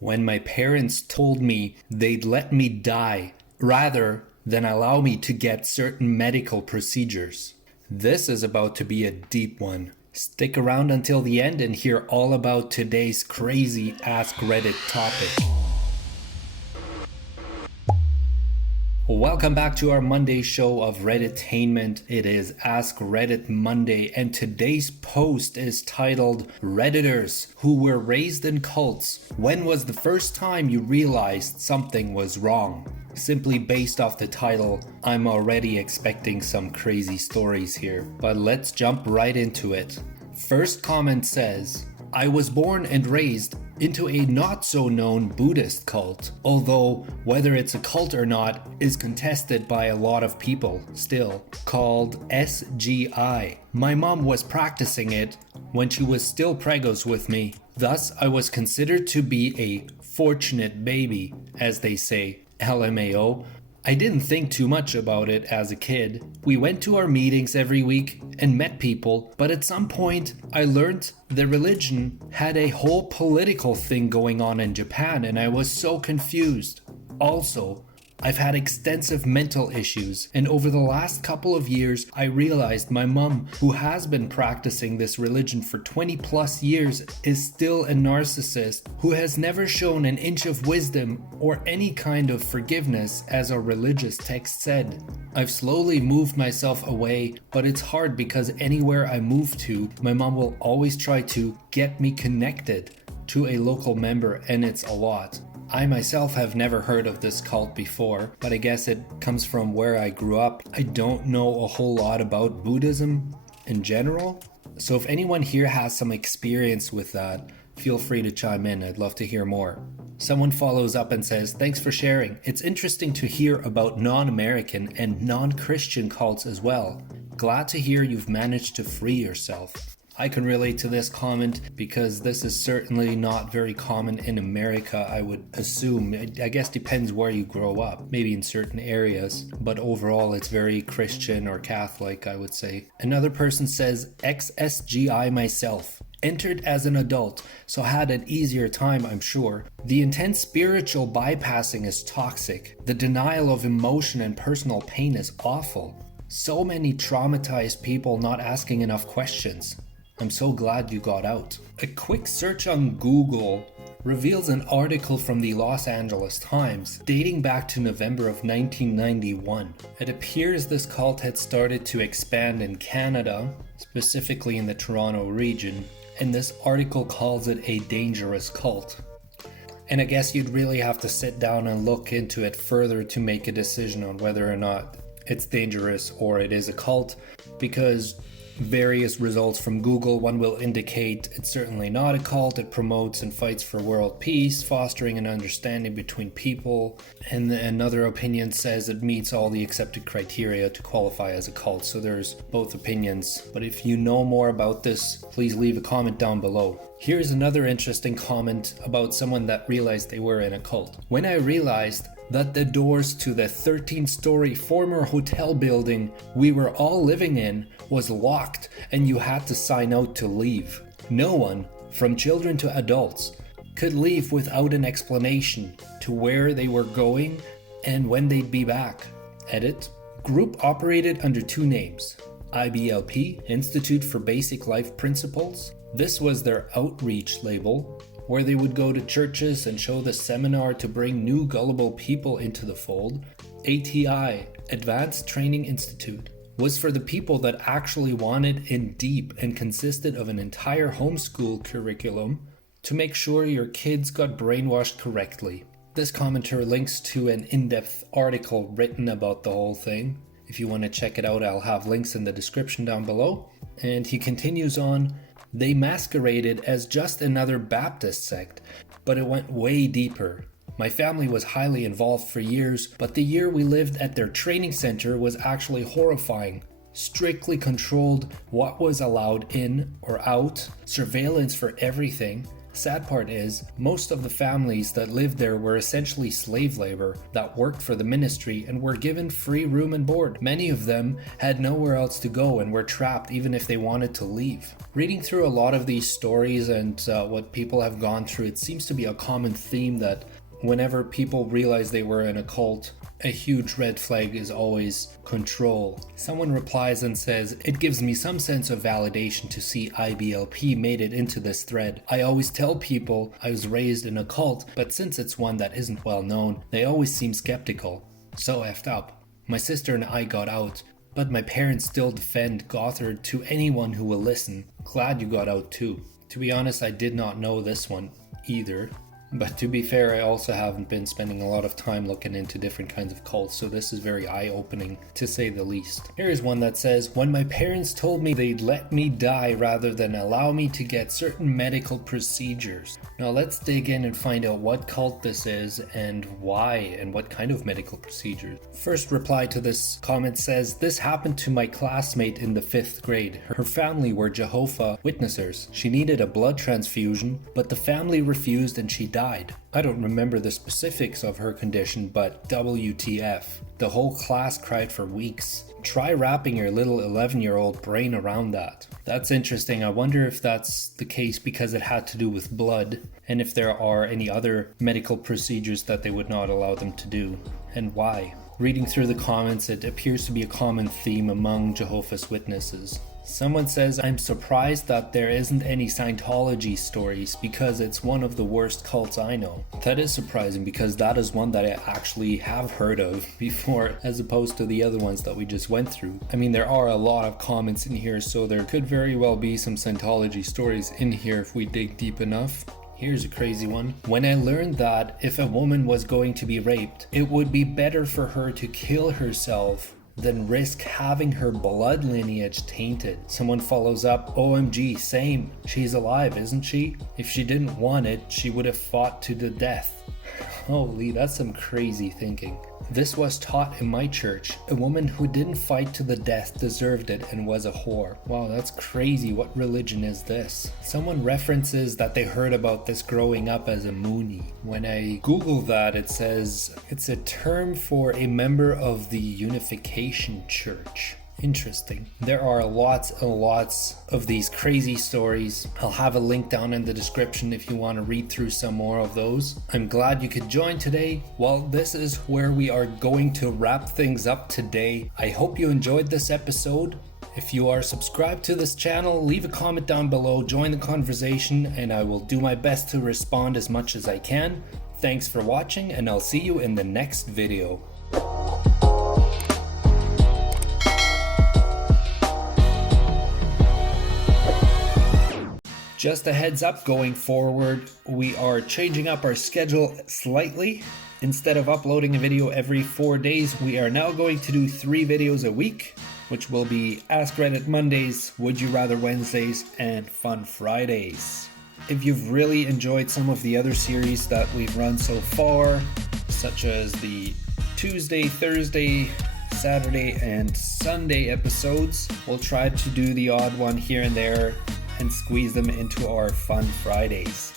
when my parents told me they'd let me die rather than allow me to get certain medical procedures. This is about to be a deep one. Stick around until the end and hear all about today's crazy Ask Reddit topic. Welcome back to our Monday show of Redditainment. It is Ask Reddit Monday, and today's post is titled Redditors Who Were Raised in Cults. When was the first time you realized something was wrong? Simply based off the title, I'm already expecting some crazy stories here, but let's jump right into it. First comment says, I was born and raised into a not so known Buddhist cult, although whether it's a cult or not is contested by a lot of people still, called SGI. My mom was practicing it when she was still pregos with me, thus I was considered to be a fortunate baby, as they say, LMAO. I didn't think too much about it as a kid. We went to our meetings every week and met people, but at some point I learned the religion had a whole political thing going on in Japan, and I was so confused. Also, I've had extensive mental issues, and over the last couple of years I realized my mom, who has been practicing this religion for 20 plus years, is still a narcissist who has never shown an inch of wisdom or any kind of forgiveness, as our religious text said. I've slowly moved myself away, but it's hard because anywhere I move to, my mom will always try to get me connected to a local member, and it's a lot. I myself have never heard of this cult before, but I guess it comes from where I grew up. I don't know a whole lot about Buddhism in general, so if anyone here has some experience with that, feel free to chime in. I'd love to hear more. Someone follows up and says, thanks for sharing. It's interesting to hear about non-American and non-Christian cults as well. Glad to hear you've managed to free yourself. I can relate to this comment because this is certainly not very common in America, I would assume. I guess depends where you grow up, maybe in certain areas, but overall it's very Christian or Catholic, I would say. Another person says, ex-SGI myself. Entered as an adult, so had an easier time, I'm sure. The intense spiritual bypassing is toxic. The denial of emotion and personal pain is awful. So many traumatized people not asking enough questions. I'm so glad you got out. A quick search on Google reveals an article from the Los Angeles Times dating back to November of 1991. It appears this cult had started to expand in Canada, specifically in the Toronto region, and this article calls it a dangerous cult. And I guess you'd really have to sit down and look into it further to make a decision on whether or not it's dangerous or it is a cult, because various results from Google, one will indicate it's certainly not a cult. It promotes and fights for world peace, fostering an understanding between people. And another opinion says it meets all the accepted criteria to qualify as a cult. So there's both opinions. But if you know more about this, please leave a comment down below. Here's another interesting comment about someone that realized they were in a cult. When I realized that the doors to the 13-story former hotel building we were all living in was locked and you had to sign out to leave. No one, from children to adults, could leave without an explanation to where they were going and when they'd be back. Edit. Group operated under two names. IBLP, Institute for Basic Life Principles. This was their outreach label, where they would go to churches and show the seminar to bring new gullible people into the fold. ATI, Advanced Training Institute, was for the people that actually wanted in deep and consisted of an entire homeschool curriculum to make sure your kids got brainwashed correctly. This commenter links to an in-depth article written about the whole thing. If you want to check it out, I'll have links in the description down below. And he continues on, they masqueraded as just another Baptist sect, but it went way deeper. My family was highly involved for years, but the year we lived at their training center was actually horrifying. Strictly controlled what was allowed in or out, surveillance for everything, Sad part is, most of the families that lived there were essentially slave labor that worked for the ministry and were given free room and board. Many of them had nowhere else to go and were trapped even if they wanted to leave. Reading through a lot of these stories and what people have gone through, it seems to be a common theme that whenever people realize they were in a cult, a huge red flag is always control. Someone replies and says, "It gives me some sense of validation to see IBLP made it into this thread. I always tell people I was raised in a cult, but since it's one that isn't well known, they always seem skeptical. So effed up. My sister and I got out, but my parents still defend Gothard to anyone who will listen. Glad you got out too." To be honest, I did not know this one either. But to be fair, I also haven't been spending a lot of time looking into different kinds of cults, so this is very eye-opening to say the least. Here is one that says, "When my parents told me they'd let me die rather than allow me to get certain medical procedures." Now let's dig in and find out what cult this is and why and what kind of medical procedures. First reply to this comment says, "This happened to my classmate in the 5th grade. Her family were Jehovah's Witnessers. She needed a blood transfusion, but the family refused and she died. I don't remember the specifics of her condition, but WTF. The whole class cried for weeks. Try wrapping your little 11-year-old brain around that." That's interesting. I wonder if that's the case because it had to do with blood, and if there are any other medical procedures that they would not allow them to do, and why. Reading through the comments, it appears to be a common theme among Jehovah's Witnesses. Someone says, "I'm surprised that there isn't any Scientology stories because it's one of the worst cults I know." That is surprising because that is one that I actually have heard of before as opposed to the other ones that we just went through. I mean, there are a lot of comments in here, so there could very well be some Scientology stories in here if we dig deep enough. Here's a crazy one. "When I learned that if a woman was going to be raped, it would be better for her to kill herself than risk having her blood lineage tainted." Someone follows up, "OMG, same. She's alive, isn't she? If she didn't want it, she would have fought to the death." Holy, that's some crazy thinking. "This was taught in my church. A woman who didn't fight to the death deserved it and was a whore." Wow, that's crazy. What religion is this? Someone references that they heard about this growing up as a Moonie. When I Google that, it says it's a term for a member of the Unification Church. Interesting. There are lots and lots of these crazy stories. I'll have a link down in the description if you want to read through some more of those. I'm glad you could join today. Well, this is where we are going to wrap things up today. I hope you enjoyed this episode. If you are subscribed to this channel, leave a comment down below, join the conversation, and I will do my best to respond as much as I can. Thanks for watching, and I'll see you in the next video. Just a heads up, going forward, we are changing up our schedule slightly. Instead of uploading a video every 4 days, we are now going to do 3 videos a week, which will be AskReddit Mondays, Would You Rather Wednesdays, and Fun Fridays. If you've really enjoyed some of the other series that we've run so far, such as the Tuesday, Thursday, Saturday, and Sunday episodes, we'll try to do the odd one here and there and squeeze them into our Fun Fridays.